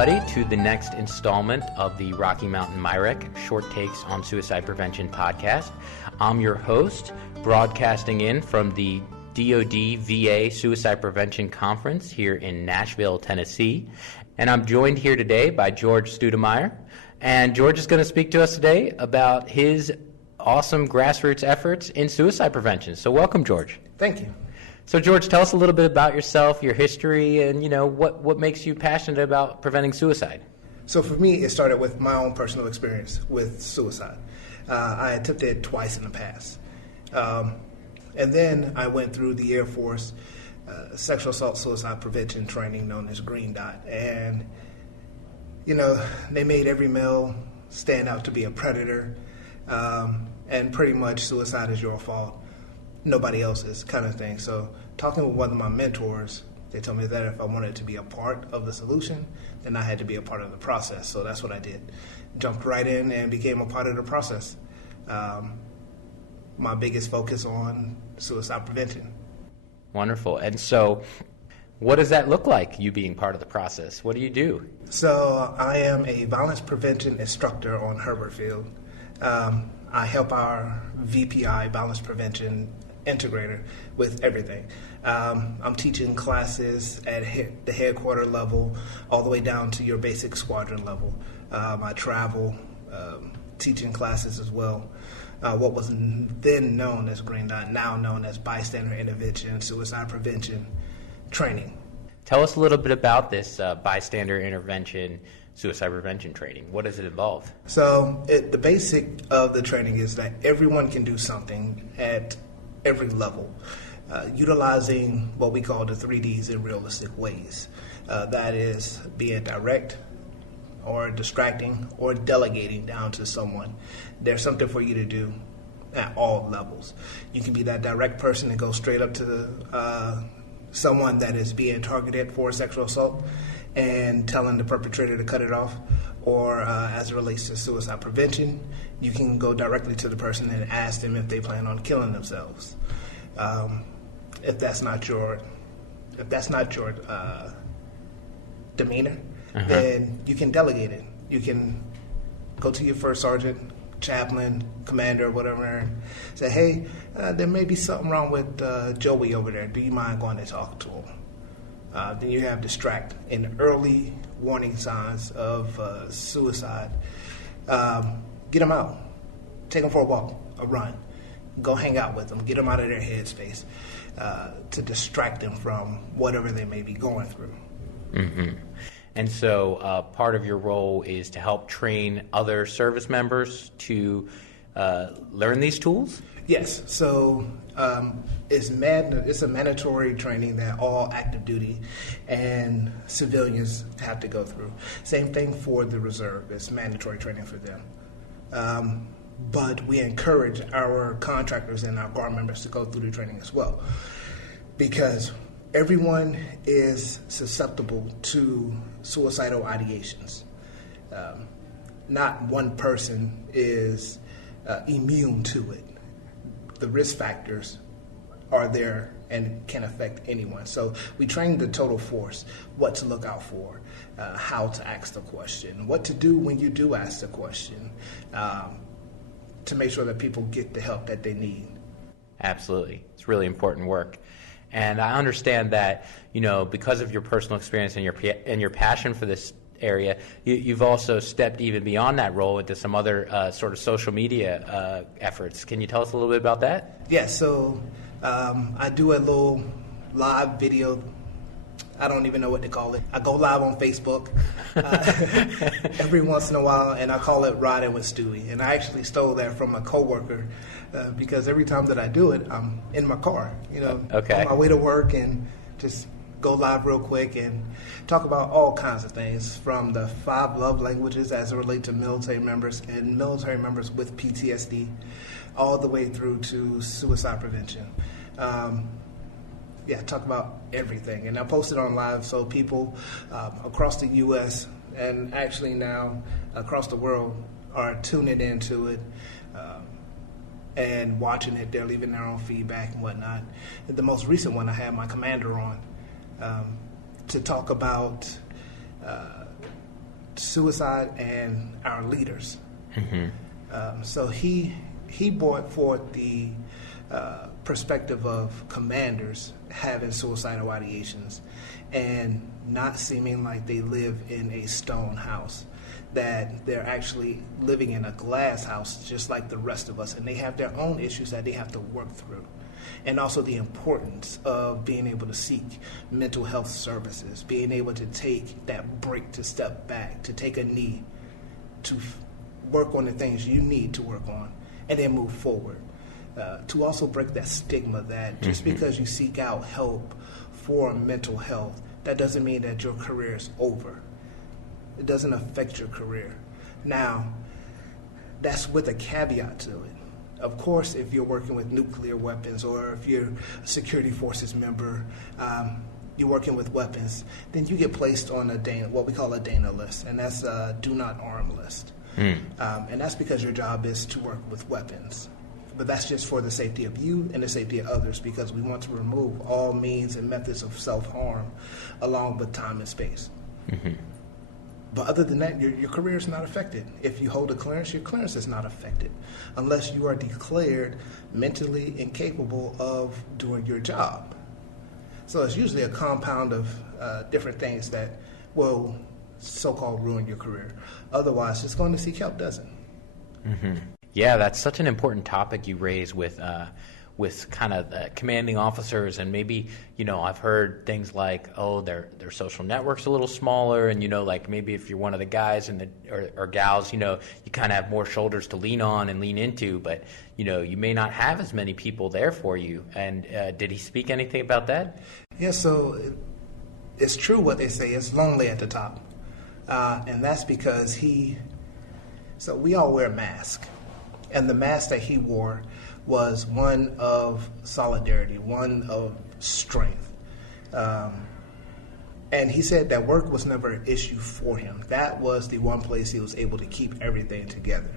everybody, to the next installment of the Rocky Mountain MIREC Short Takes on Suicide Prevention podcast. I'm your host, broadcasting in from the DoD VA Suicide Prevention Conference here in Nashville, Tennessee. And I'm joined here today by George Stoudemire. And George is going to speak to us today about his awesome grassroots efforts in suicide prevention. So welcome, George. Thank you. So George, tell us a little bit about yourself, your history, and what makes you passionate about preventing suicide. So for me, it started with my own personal experience with suicide. I attempted it twice in the past. And then I went through the Air Force sexual assault suicide prevention training known as Green Dot. And, they made every male stand out to be a predator. And pretty much suicide is your fault, nobody else's kind of thing. So talking with one of my mentors, they told me that if I wanted to be a part of the solution, then I had to be a part of the process. So that's what I did. Jumped right in and became a part of the process. My biggest focus on suicide prevention. Wonderful. And so what does that look like, you being part of the process? What do you do? So I am a violence prevention instructor on Herbert Field. I help our VPI, violence prevention integrator, with everything. I'm teaching classes at the headquarter level all the way down to your basic squadron level. I travel teaching classes as well. What was then known as Green Dot, now known as bystander intervention, suicide prevention training. Tell us a little bit about this bystander intervention, suicide prevention training. What does it involve? So the basic of the training is that everyone can do something at every level, utilizing what we call the 3Ds in realistic ways. That is, being direct, or distracting, or delegating down to someone. There's something for you to do at all levels. You can be that direct person and go straight up to someone that is being targeted for sexual assault and telling the perpetrator to cut it off. Or as it relates to suicide prevention, you can go directly to the person and ask them if they plan on killing themselves. If that's not your demeanor, then you can delegate it. You can go to your first sergeant, chaplain, commander, whatever, and say, hey, there may be something wrong with Joey over there. Do you mind going to talk to him? Then you have distract and early warning signs of suicide. Get them out. Take them for a walk, a run. Go hang out with them. Get them out of their headspace to distract them from whatever they may be going through. Mm-hmm. And so part of your role is to help train other service members to learn these tools? Yes. So it's a mandatory training that all active duty and civilians have to go through. Same thing for the reserve. It's mandatory training for them. But we encourage our contractors and our guard members to go through the training as well, because everyone is susceptible to suicidal ideations. Not one person is immune to it. The risk factors are there and can affect anyone. So we train the total force, what to look out for, how to ask the question, what to do when you do ask the question, to make sure that people get the help that they need. Absolutely. It's really important work. And I understand that, because of your personal experience and your passion for this area, you've also stepped even beyond that role into some other sort of social media efforts. Can you tell us a little bit about that? Yeah, so I do a little live video. I don't even know what to call it. I go live on Facebook every once in a while, and I call it Riding with Stewie. And I actually stole that from a coworker because every time that I do it, I'm in my car, okay, on my way to work, and just go live real quick and talk about all kinds of things, from the 5 love languages as it relates to military members and military members with PTSD, all the way through to suicide prevention. Talk about everything. And I post it on live so people across the U.S. and actually now across the world are tuning into it and watching it. They're leaving their own feedback and whatnot. The most recent one, I had my commander on to talk about suicide and our leaders. Mm-hmm. So he brought forth the perspective of commanders having suicidal ideations and not seeming like they live in a stone house, that they're actually living in a glass house just like the rest of us, and they have their own issues that they have to work through. And also the importance of being able to seek mental health services, being able to take that break, to step back, to take a knee, to work on the things you need to work on, and then move forward. To also break that stigma that just because you seek out help for mental health, that doesn't mean that your career is over. It doesn't affect your career. Now, that's with a caveat to it. Of course, if you're working with nuclear weapons, or if you're a security forces member, you're working with weapons, then you get placed on what we call a Dana list, and that's a do not arm list. And that's because your job is to work with weapons. But that's just for the safety of you and the safety of others, because we want to remove all means and methods of self-harm along with time and space. Mm-hmm. But other than that, your career is not affected. If you hold a clearance, your clearance is not affected unless you are declared mentally incapable of doing your job. So it's usually a compound of different things that will so-called ruin your career. Otherwise, just going to seek help doesn't. Mm-hmm. Yeah, that's such an important topic you raise with kind of commanding officers, and maybe, I've heard things like, oh, their social network's a little smaller, and like maybe if you're one of the guys or gals, you kind of have more shoulders to lean on and lean into, but you may not have as many people there for you. And did he speak anything about that? Yeah, so it's true what they say. It's lonely at the top, and that's because so we all wear masks. And the mask that he wore was one of solidarity, one of strength. And he said that work was never an issue for him. That was the one place he was able to keep everything together.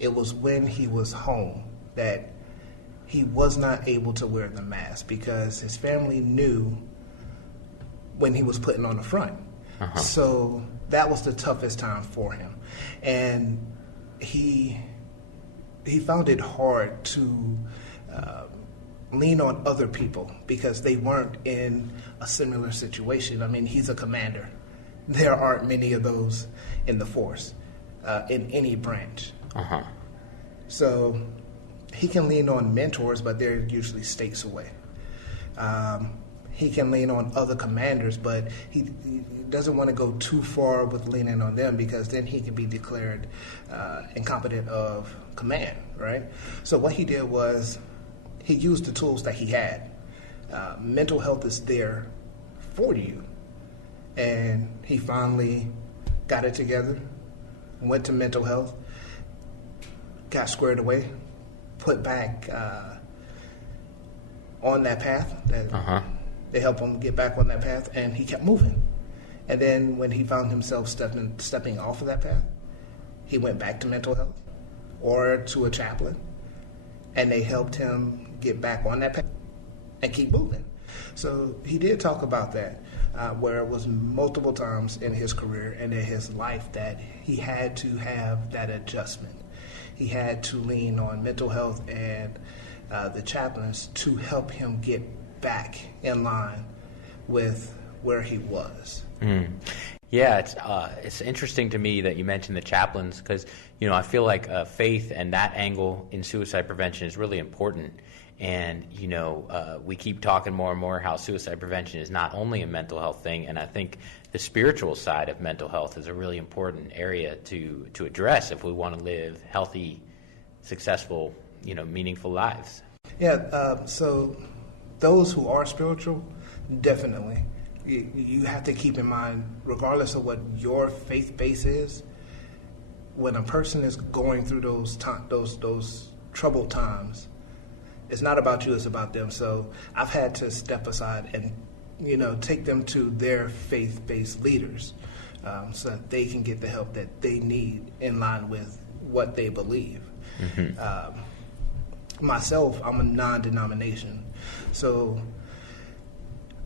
It was when he was home that he was not able to wear the mask, because his family knew when he was putting on the front. Uh-huh. So that was the toughest time for him. And he found it hard to lean on other people because they weren't in a similar situation. I mean, he's a commander. There aren't many of those in the force, in any branch. Uh-huh. So he can lean on mentors, but they're usually states away. He can lean on other commanders, but he doesn't want to go too far with leaning on them, because then he can be declared incompetent of command, right? So what he did was he used the tools that he had. Mental health is there for you. And he finally got it together, went to mental health, got squared away, put back on that path. They helped him get back on that path, and he kept moving. And then when he found himself stepping off of that path, he went back to mental health or to a chaplain, and they helped him get back on that path and keep moving. So he did talk about that, where it was multiple times in his career and in his life that he had to have that adjustment. He had to lean on mental health and the chaplains to help him get back in line with where he was. Yeah, it's interesting to me that you mentioned the chaplains, because I feel like faith and that angle in suicide prevention is really important. And we keep talking more and more how suicide prevention is not only a mental health thing, and I think the spiritual side of mental health is a really important area to address if we want to live healthy, successful, meaningful lives. Yeah, so those who are spiritual, definitely. You have to keep in mind, regardless of what your faith base is, when a person is going through those troubled times, it's not about you, it's about them. So I've had to step aside and, take them to their faith-based leaders so that they can get the help that they need in line with what they believe. Mm-hmm. Myself, I'm a non-denomination, so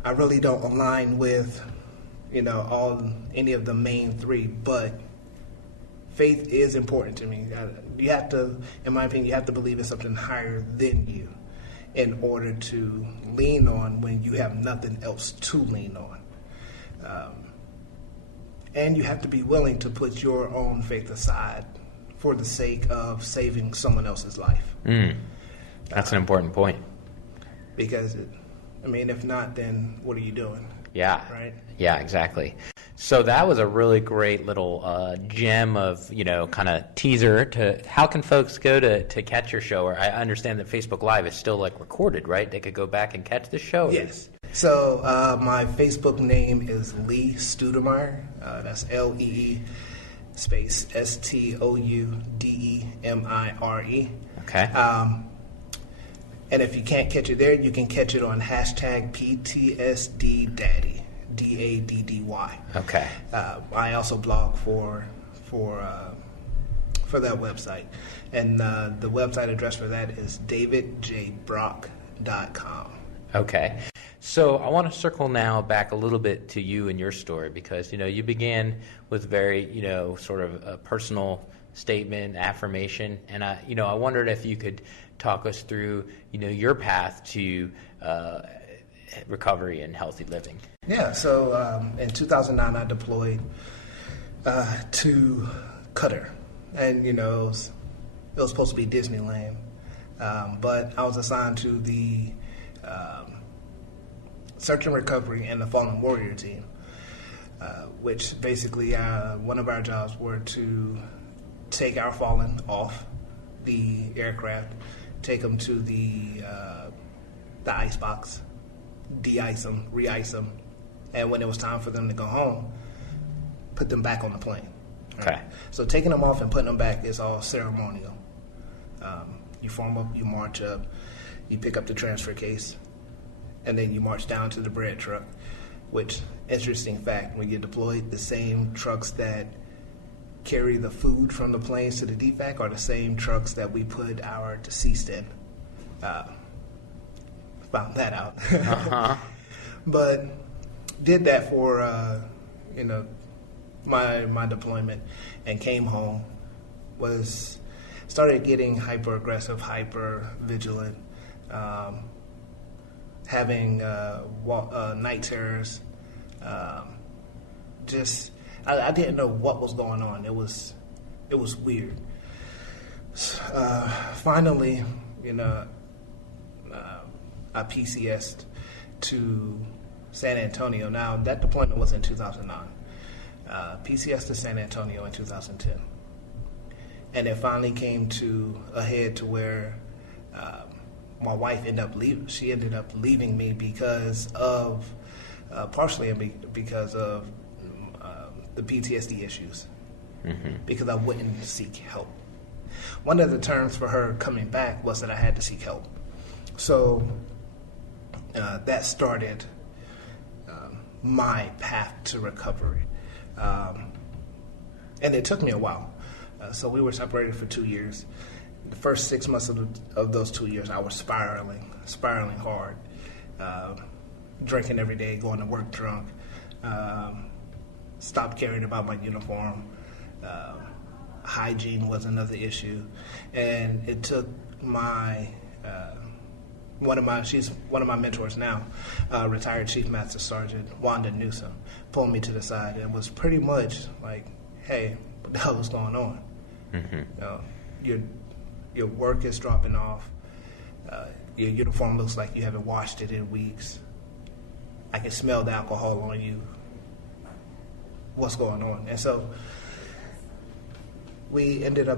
I really don't align with any of the main three, but faith is important to me. You have to, in my opinion, you have to believe in something higher than you in order to lean on when you have nothing else to lean on. And you have to be willing to put your own faith aside for the sake of saving someone else's life. That's an important point. Because, if not, then what are you doing? Yeah. Right? Yeah, exactly. So that was a really great little gem of, kind of teaser to how can folks go to catch your show? Or I understand that Facebook Live is still recorded, right? They could go back and catch the show. Yes. So my Facebook name is Lee Stoudemire. That's Lee space Stoudemire. Okay. And if you can't catch it there, you can catch it on hashtag PTSDDaddy, DADDY. Okay. I also blog for that website, and the website address for that is davidjbrock.com. Okay. So I want to circle now back a little bit to you and your story because, you began with very, sort of a personal statement, affirmation, and I wondered if you could talk us through, your path to recovery and healthy living. Yeah, so in 2009 I deployed to Qatar, and it was supposed to be Disneyland, but I was assigned to the Search and Recovery and the Fallen Warrior team, which basically one of our jobs were to take our fallen off the aircraft, take them to the ice box, de-ice them, re-ice them, and when it was time for them to go home, put them back on the plane. Okay. Right? So taking them off and putting them back is all ceremonial. You form up, you march up, you pick up the transfer case, and then you march down to the bread truck, which, interesting fact, when you're deployed, the same trucks that carry the food from the planes to the DFAC are the same trucks that we put our deceased in. Found that out. Uh-huh. But did that for, my deployment, and came home, started getting hyper aggressive, hyper vigilant, having night terrors. I didn't know what was going on. It was weird. Finally, I PCS'd to San Antonio. Now, that deployment was in 2009. PCS to San Antonio in 2010. And it finally came to a head to where my wife ended up leaving. She ended up leaving me because of, partially because of the PTSD issues, because I wouldn't seek help. One of the terms for her coming back was that I had to seek help. So that started my path to recovery. And it took me a while. So we were separated for 2 years. The first 6 months of those 2 years, I was spiraling hard, drinking every day, going to work drunk, stopped caring about my uniform. Hygiene was another issue, and it took she's one of my mentors now, retired Chief Master Sergeant Wanda Newsom, pulled me to the side and was pretty much like, "Hey, what the hell is going on? Your work is dropping off. Your uniform looks like you haven't washed it in weeks. I can smell the alcohol on you. What's going on?" And so she ended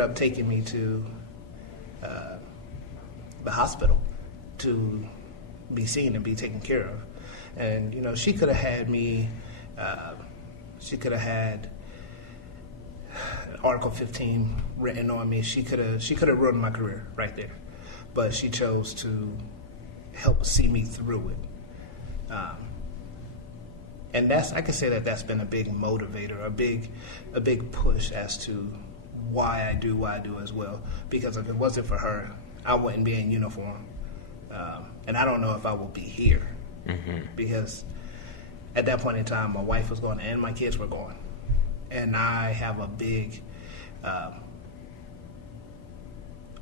up taking me to the hospital to be seen and be taken care of. And she could have had me. She could have had Article 15 written on me. She could have ruined my career right there, but she chose to help see me through it. And I can say that's been a big motivator, a big push as to why I do as well. Because if it wasn't for her, I wouldn't be in uniform, and I don't know if I will be here. Because At that point in time, my wife was gone and my kids were gone. And I have a big,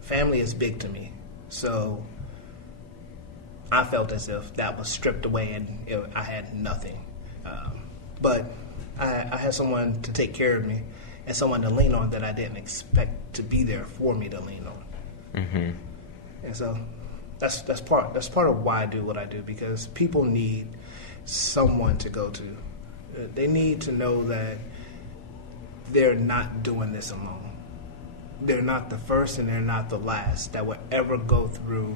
family is big to me. So I felt as if that was stripped away and I had nothing. But I had someone to take care of me and someone to lean on that I didn't expect to be there for me to lean on. Mm-hmm. And so that's part of why I do what I do, because people need someone to go to. They need to know that they're not doing this alone. They're not the first and they're not the last that will ever go through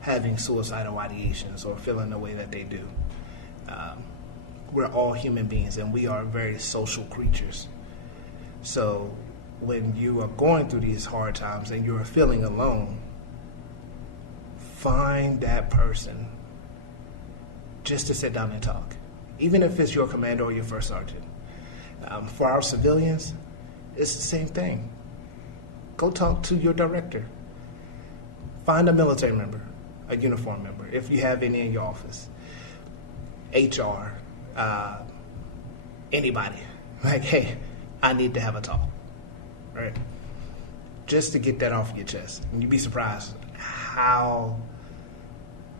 having suicidal ideations or feeling the way that they do. We're all human beings and we are very social creatures. So when you are going through these hard times and you're feeling alone, find that person just to sit down and talk, even if it's your commander or your first sergeant. For our civilians, it's the same thing. Go talk to your director. Find a military member, a uniform member, if you have any in your office. HR, anybody. Like, hey, I need to have a talk, right? Just to get that off your chest. And you'd be surprised how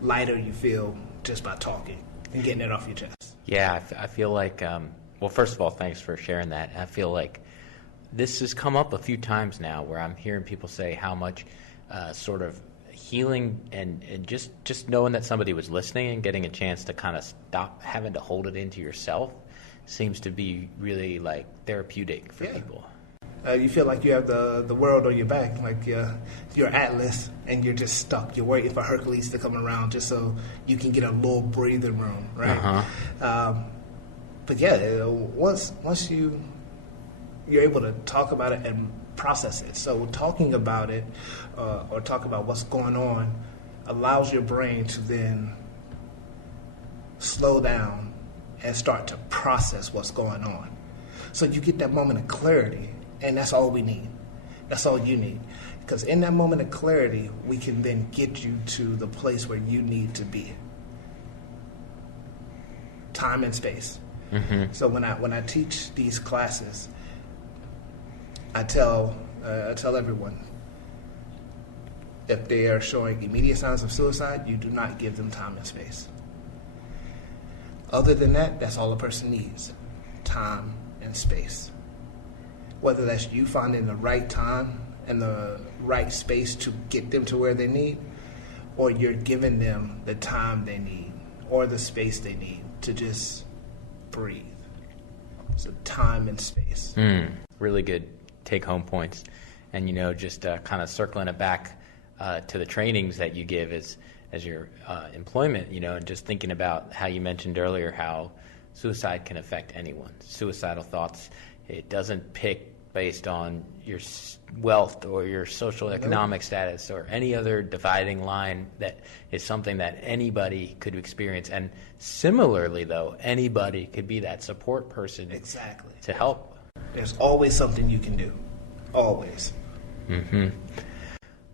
lighter you feel just by talking and getting it off your chest. Yeah, I feel like, well, first of all, thanks for sharing that. I feel like this has come up a few times now where I'm hearing people say how much sort of healing and just knowing that somebody was listening and getting a chance to kind of stop having to hold it into yourself seems to be really like therapeutic for people. You feel like you have the world on your back, like you're Atlas, and you're just stuck. You're waiting for Hercules to come around just so you can get a little breathing room, right? Uh-huh. But yeah, once you're able to talk about it and process it. So talking about it or talk about what's going on allows your brain to then slow down and start to process what's going on. So you get that moment of clarity, and that's all we need. That's all you need. Because in that moment of clarity, we can then get you to the place where you need to be. Time and space. Mm-hmm. So when I teach these classes, I tell everyone, if they are showing immediate signs of suicide, you do not give them time and space. Other than that, that's all a person needs, time and space. Whether that's you finding the right time and the right space to get them to where they need, or you're giving them the time they need or the space they need to just breathe. So time and space. Really good take-home points. And, just kind of circling it back to the trainings that you give as your employment, and just thinking about how you mentioned earlier how suicide can affect anyone. Suicidal thoughts, it doesn't pick based on your wealth or your social economic status or any other dividing line. That is something that anybody could experience. And similarly, though, anybody could be that support person to help. There's always something you can do. Always. Mm-hmm.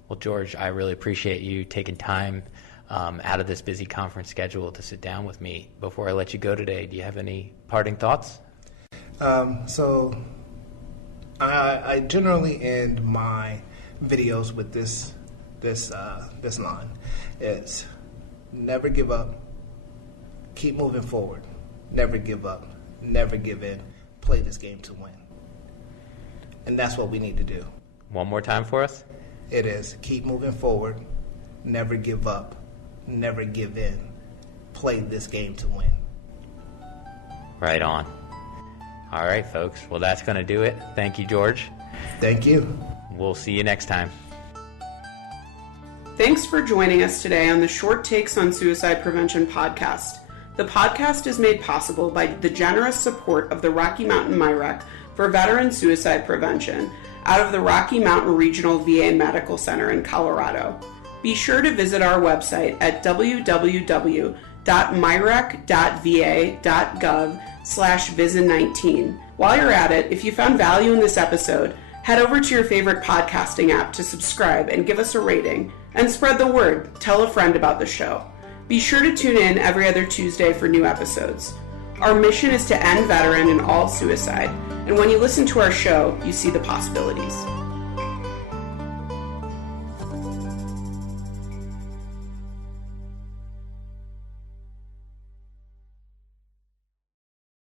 Well, George, I really appreciate you taking time out of this busy conference schedule to sit down with me. Before I let you go today, do you have any parting thoughts? So I generally end my videos with this line. It's never give up, keep moving forward, never give up, never give in, play this game to win. And that's what we need to do. One more time for us? It is keep moving forward, never give up, never give in, play this game to win. Right on. All right, folks. Well, that's going to do it. Thank you, George. Thank you. We'll see you next time. Thanks for joining us today on the Short Takes on Suicide Prevention podcast. The podcast is made possible by the generous support of the Rocky Mountain MIREC for veteran suicide prevention out of the Rocky Mountain Regional VA Medical Center in Colorado. Be sure to visit our website at www.mirec.va.gov/VISN19. While you're at it, if you found value in this episode, head over to your favorite podcasting app to subscribe and give us a rating, and spread the word. Tell a friend about the show. Be sure to tune in every other Tuesday for new episodes. Our mission is to end veteran and all suicide, and when you listen to our show, you see the possibilities.